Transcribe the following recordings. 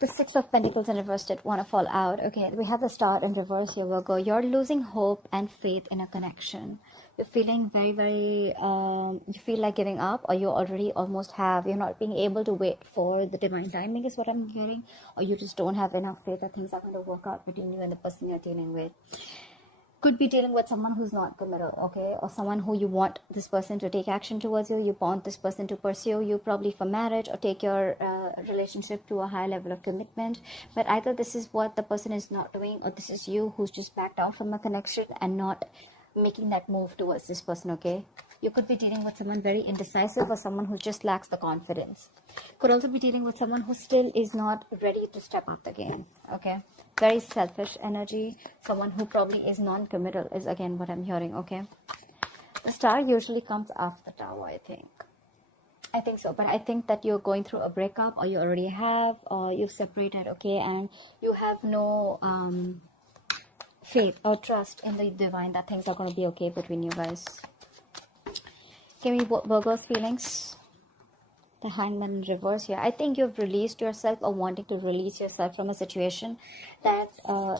The Six of Pentacles in reverse did want to fall out. Okay, we have the Star in reverse here, Virgo. You're losing hope and faith in a connection. You're feeling very, very, you feel like giving up, or you already almost have. You're not being able to wait for the divine timing is what I'm hearing. Or you just don't have enough faith that things are going to work out between you and the person you're dealing with. Could be dealing with someone who's not committal, okay, or someone who you want this person to take action towards you. You want this person to pursue you, probably for marriage, or take your relationship to a high level of commitment. But either this is what the person is not doing, or this is you who's just backed out from a connection and not making that move towards this person, okay? You could be dealing with someone very indecisive, or someone who just lacks the confidence. Could also be dealing with someone who still is not ready to step up the game, okay? Very selfish energy. Someone who probably is non-committal is again what I'm hearing, okay? The Star usually comes after the Tower, I think. I think so, but I think that you're going through a breakup, or you already have, or you've separated, okay? And you have no faith or trust in the divine that things are going to be okay between you guys. Give me Virgo's feelings. The Hangman in reverse here. I think you've released yourself, or wanting to release yourself from a situation that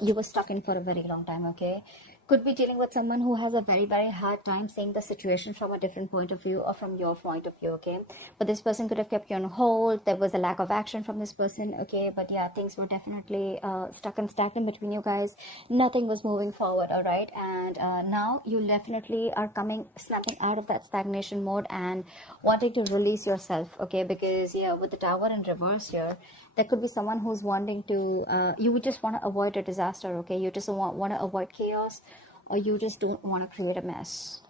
you were stuck in for a very long time, okay? Could be dealing with someone who has a very, very hard time seeing the situation from a different point of view, or from your point of view, okay? But this person could have kept you on hold. There was a lack of action from this person, okay? But yeah, things were definitely stuck and stagnant between you guys. Nothing was moving forward, all right? And now you definitely are snapping out of that stagnation mode and wanting to release yourself, okay? Because yeah, with the Tower in reverse here, there could be someone who's wanting to, you would just want to avoid a disaster, okay? You just want to avoid chaos, or you just don't want to create a mess.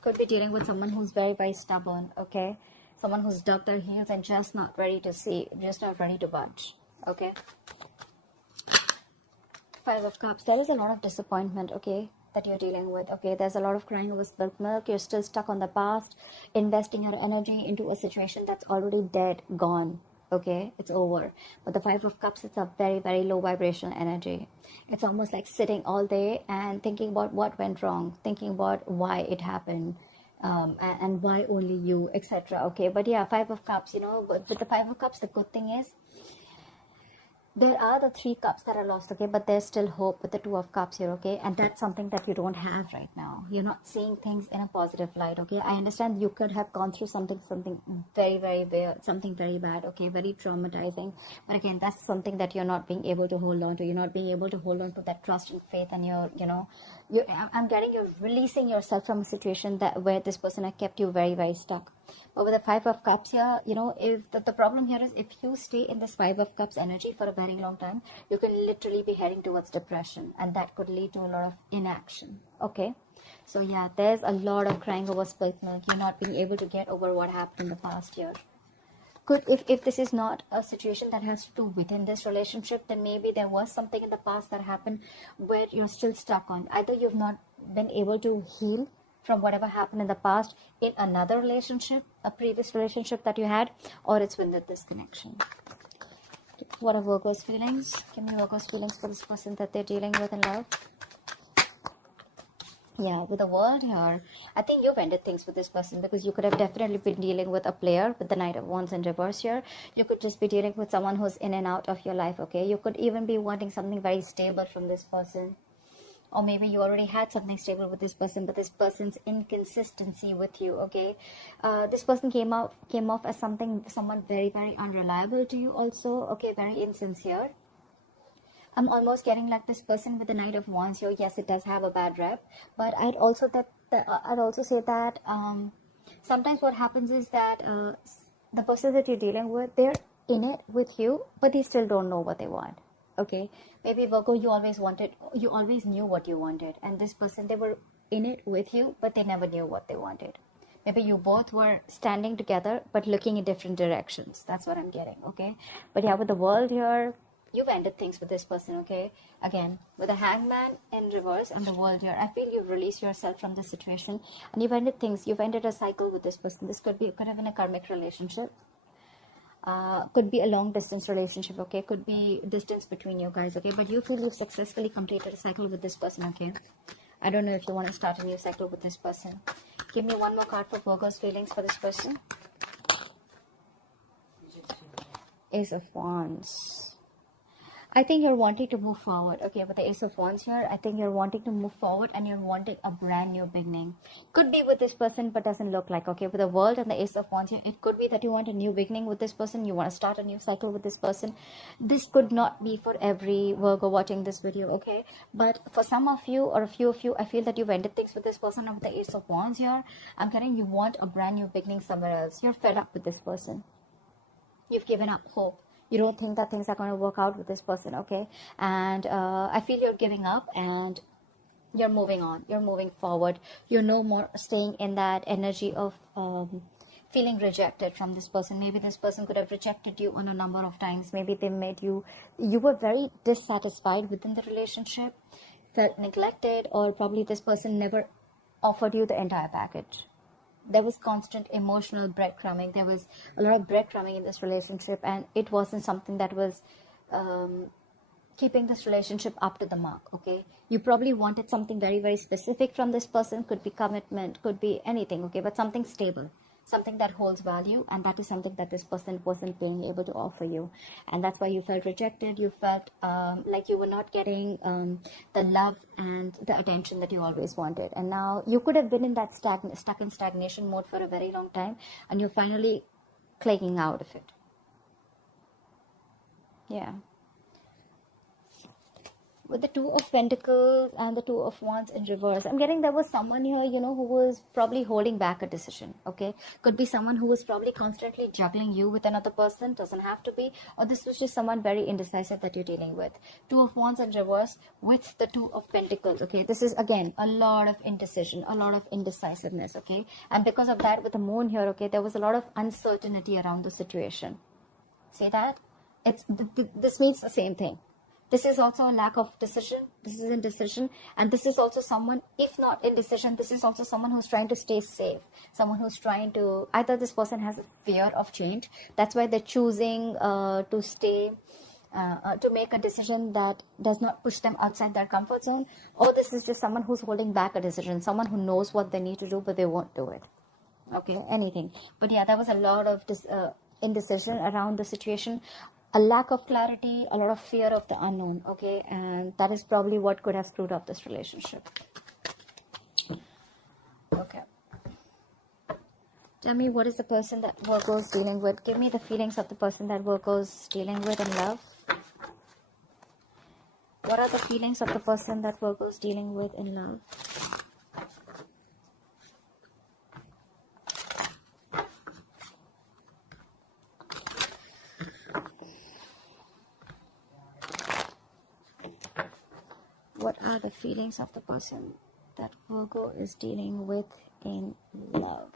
Could be dealing with someone who's very, very stubborn, okay? Someone who's dug their heels and just not ready to see, just not ready to budge, okay? Five of Cups. There is a lot of disappointment, okay, that you're dealing with, okay? There's a lot of crying over spilled milk. You're still stuck on the past, investing your energy into a situation that's already dead, gone, okay? It's over. But the Five of Cups, it's a very, very low vibrational energy. It's almost like sitting all day and thinking about what went wrong, thinking about why it happened, and why only you, etc., okay? But yeah, Five of Cups, you know, with the Five of Cups, the good thing is there are the Three Cups that are lost, okay, but there's still hope with the Two of Cups here, okay? And that's something that you don't have right now. You're not seeing things in a positive light, okay? I understand you could have gone through something very, very bad, something very bad, okay, very traumatizing. But again, that's something that you're not being able to hold on to. You're not being able to hold on to that trust and faith, and I'm getting you're releasing yourself from a situation where this person had kept you very, very stuck. But with the Five of Cups here, you know, if the problem here is, if you stay in this Five of Cups energy for a very long time, you can literally be heading towards depression, and that could lead to a lot of inaction, okay? So yeah, there's a lot of crying over spilled milk. You're not being able to get over what happened in the past year. If this is not a situation that has to do within this relationship, then maybe there was something in the past that happened where you're still stuck on. Either you've not been able to heal from whatever happened in the past in another relationship, a previous relationship that you had, or it's with this connection. What are Virgo's feelings? Give me Virgo's feelings for this person that they're dealing with in love. Yeah, with the World here, I think you've ended things with this person, because you could have definitely been dealing with a player with the Knight of Wands in reverse here. You could just be dealing with someone who's in and out of your life, okay? You could even be wanting something very stable from this person. Or maybe you already had something stable with this person, but this person's inconsistency with you, okay? This person came off as someone very, very unreliable to you also, okay? Very insincere. I'm almost getting like this person with the Knight of Wands here. Yes, it does have a bad rep, but I'd also say that sometimes what happens is that the person that you're dealing with, they're in it with you, but they still don't know what they want. Okay, maybe Virgo, you always knew what you wanted, and this person, they were in it with you, but they never knew what they wanted. Maybe you both were standing together but looking in different directions. That's what I'm getting, okay? But yeah, with the World here, you've ended things with this person, okay? Again, with the Hangman in reverse and the World here, I feel you've released yourself from this situation, and you've ended things. You've ended a cycle with this person. This could have been a karmic relationship. Could be a long distance relationship, okay? Could be distance between you guys, okay? But you feel you've successfully completed a cycle with this person, okay? I don't know if you want to start a new cycle with this person. Give me one more card for Virgo's feelings for this person. Ace of Wands. I think you're wanting to move forward. Okay, with the Ace of Wands here, I think you're wanting to move forward and you're wanting a brand new beginning. Could be with this person, but doesn't look like. Okay, with the World and the Ace of Wands here, it could be that you want a new beginning with this person. You want to start a new cycle with this person. This could not be for every Virgo watching this video, okay? But for some of you or a few of you, I feel that you've ended things with this person. And with the Ace of Wands here, I'm getting you want a brand new beginning somewhere else. You're fed up with this person. You've given up hope. You don't think that things are going to work out with this person, okay? And I feel you're giving up and you're moving on. You're moving forward. You're no more staying in that energy of feeling rejected from this person. Maybe this person could have rejected you on a number of times. Maybe they made you were very dissatisfied within the relationship, felt neglected, or probably this person never offered you the entire package. There was constant emotional breadcrumbing. There was a lot of breadcrumbing in this relationship, and it wasn't something that was keeping this relationship up to the mark, okay? You probably wanted something very, very specific from this person. Could be commitment, could be anything, okay? But something stable, something that holds value, and that is something that this person wasn't being able to offer you. And that's why you felt rejected. You felt like you were not getting the love and the attention that you always wanted. And now you could have been in that stuck in stagnation mode for a very long time, and you're finally clicking out of it. Yeah. With the Two of Pentacles and the Two of Wands in reverse, I'm getting there was someone here, you know, who was probably holding back a decision, okay? Could be someone who was probably constantly juggling you with another person, doesn't have to be, or this was just someone very indecisive that you're dealing with. Two of Wands in reverse with the Two of Pentacles, okay? This is, again, a lot of indecision, a lot of indecisiveness, okay? And because of that, with the Moon here, okay, there was a lot of uncertainty around the situation. See that? This means the same thing. This is also a lack of decision. This is indecision. And this is also someone, if not indecision, this is also someone who's trying to stay safe. Someone who's trying to, either this person has a fear of change. That's why they're choosing to stay, to make a decision that does not push them outside their comfort zone. Or this is just someone who's holding back a decision. Someone who knows what they need to do, but they won't do it. Okay, anything. But yeah, there was a lot of indecision around the situation. A lack of clarity, a lot of fear of the unknown, okay? And that is probably what could have screwed up this relationship. Okay. Tell me, what is the person that Virgo is dealing with? Give me the feelings of the person that Virgo is dealing with in love. What are the feelings of the person that Virgo is dealing with in love? What are the feelings of the person that Virgo is dealing with in love?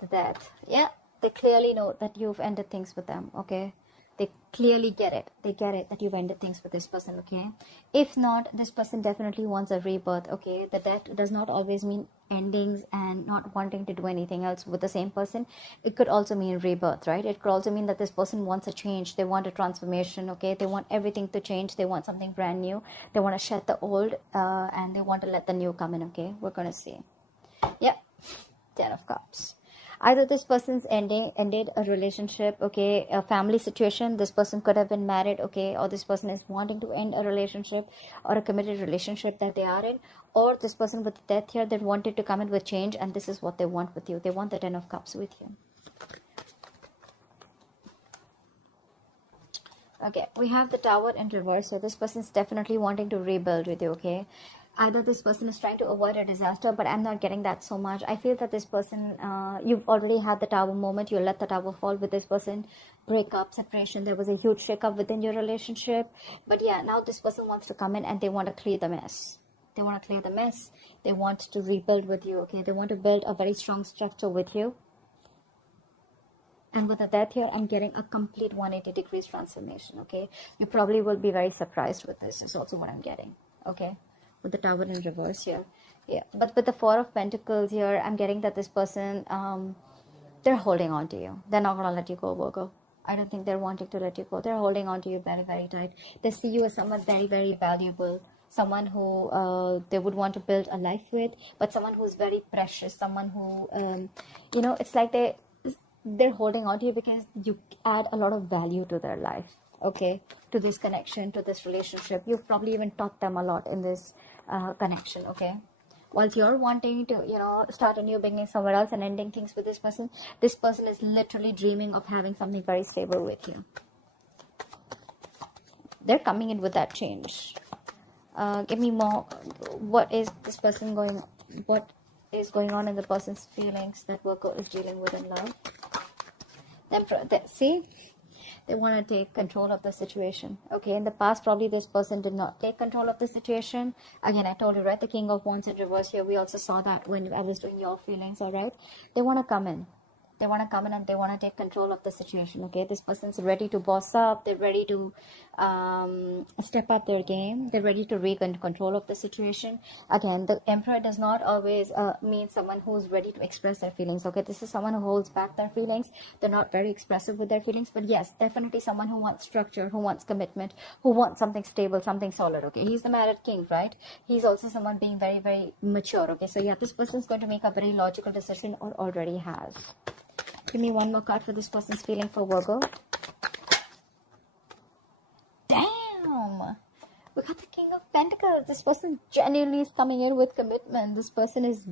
The Death. Yeah, they clearly know that you've ended things with them, okay? They clearly get it. They get it that you've ended things with this person, okay? If not, this person definitely wants a rebirth, okay? The Death does not always mean endings and not wanting to do anything else with the same person. It could also mean rebirth, right? It could also mean that this person wants a change. They want a transformation, okay? They want everything to change. They want something brand new. They want to shed the old and they want to let the new come in, okay? We're going to see. Yeah, 10 of Cups. Either this person's ended a relationship, okay, a family situation. This person could have been married, okay, or this person is wanting to end a relationship or a committed relationship that they are in, or this person with the Death here that wanted to come in with change, and this is what they want with you. They want the 10 of Cups with you. Okay, we have the Tower in reverse, so this person is definitely wanting to rebuild with you, okay? Either this person is trying to avoid a disaster, but I'm not getting that so much. I feel that this person, you've already had the Tower moment. You let the Tower fall with this person. Breakup, separation. There was a huge shakeup within your relationship. But yeah, now this person wants to come in and they want to clear the mess. They want to clear the mess. They want to rebuild with you, okay? They want to build a very strong structure with you. And with the Death here, I'm getting a complete 180 degrees transformation, okay? You probably will be very surprised with this. Is also what I'm getting, okay? With the Tower in reverse here. Yeah, but with the Four of Pentacles here, I'm getting that this person, they're holding on to you. They're not going to let you go, Virgo. I don't think they're wanting to let you go. They're holding on to you very, very tight. They see you as someone very, very valuable, someone who they would want to build a life with, but someone who's very precious, someone who, you know, it's like they're holding on to you because you add a lot of value to their life, okay, to this connection, to this relationship. You've probably even taught them a lot in this connection, okay. Whilst you're wanting to, you know, start a new beginning somewhere else and ending things with this person is literally dreaming of having something very stable with you. They're coming in with that change. Give me more. What is this person going, what is going on in the person's feelings that Virgo is dealing with in love? See, they want to take control of the situation. Okay, in the past, probably this person did not take control of the situation. Again, I told you, right? The King of Wands in reverse here. We also saw that when I was doing your feelings, all right? They want to come in. They want to come in and they want to take control of the situation, okay? This person's ready to boss up. They're ready to step up their game. They're ready to regain control of the situation. Again, the Emperor does not always mean someone who's ready to express their feelings, okay? This is someone who holds back their feelings. They're not very expressive with their feelings. But yes, definitely someone who wants structure, who wants commitment, who wants something stable, something solid, okay? He's the Married King, right? He's also someone being very, very mature, okay? So yeah, this person's going to make a very logical decision or already has. Give me one more card for this person's feeling for Virgo. Damn! We got the King of Pentacles. This person genuinely is coming in with commitment. This person is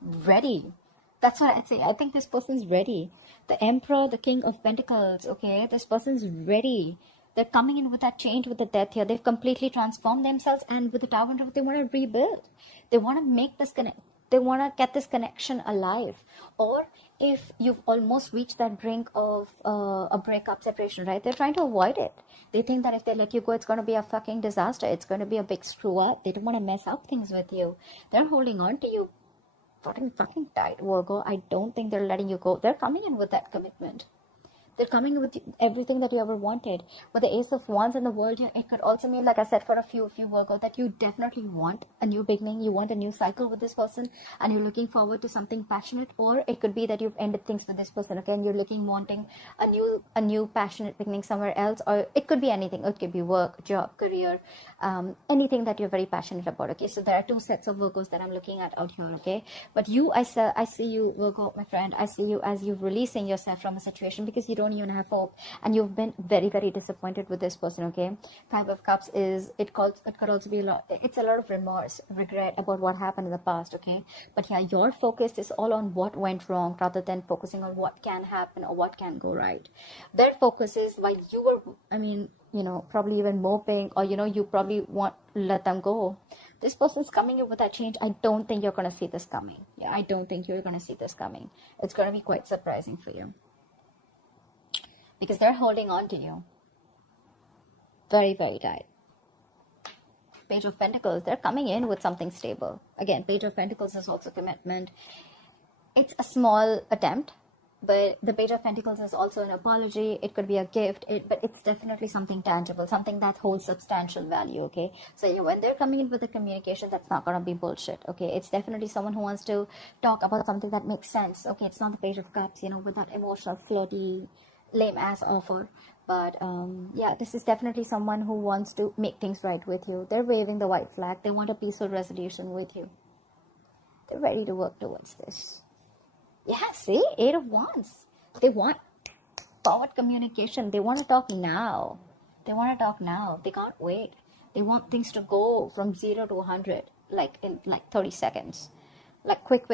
ready. That's what I'd say. I think this person's ready. The Emperor, the King of Pentacles, okay? This person's ready. They're coming in with that change, with the death here. They've completely transformed themselves, and with the Tower, they want to rebuild. They want to make this connect. They want to get this connection alive. Or if you've almost reached that brink of a breakup, separation, right? They're trying to avoid it. They think that if they let you go, it's going to be a fucking disaster. It's going to be a big screw up. They don't want to mess up things with you. They're holding on to you fucking tight, Virgo. I don't think they're letting you go. They're coming in with that commitment. They're coming with everything that you ever wanted. With the Ace of Wands in the world here, it could also mean, like I said, for a few of you, Virgo, that you definitely want a new beginning. You want a new cycle with this person, and you're looking forward to something passionate. Or it could be that you've ended things with this person, okay, and you're wanting a new passionate beginning somewhere else. Or it could be anything. It could be work, job, career, anything that you're very passionate about, okay. So there are two sets of Virgos that I'm looking at out here, okay. But you, I see you, Virgo, my friend, I see you as you releasing yourself from a situation because you don't even have hope, and you've been very, very disappointed with this person, okay. Five of Cups is, it could also be it's a lot of remorse, regret about what happened in the past, okay. But yeah, your focus is all on what went wrong rather than focusing on what can happen or what can go right. Their focus is, while you were, I mean, you know, probably even moping, or you know, you probably want to let them go, this person's coming in with that change. I don't think you're going to see this coming. Yeah, I don't think you're going to see this coming. It's going to be quite surprising for you, because they're holding on to you very, very tight. Page of Pentacles, they're coming in with something stable. Again, Page of Pentacles is also commitment. It's a small attempt, but the Page of Pentacles is also an apology. It could be a gift, but it's definitely something tangible, something that holds substantial value, okay? So yeah, when they're coming in with a communication, that's not going to be bullshit, okay? It's definitely someone who wants to talk about something that makes sense, okay? It's not the Page of Cups, you know, with that emotional, flirty, lame ass offer. But yeah, this is definitely someone who wants to make things right with you. They're waving the white flag. They want a peaceful resolution with you. They're ready to work towards this. Yeah, see, 8 of Wands. They want forward communication. They want to talk now. They want to talk now. They can't wait. They want things to go from 0 to 100 like in like 30 seconds. Like quick.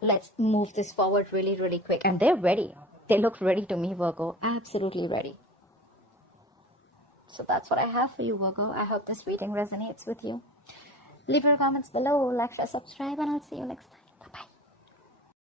Let's move this forward really, really quick. And they're ready. They look ready to me, Virgo. Absolutely ready. So that's what I have for you, Virgo. I hope this reading resonates with you. Leave your comments below, like, share, subscribe, and I'll see you next time.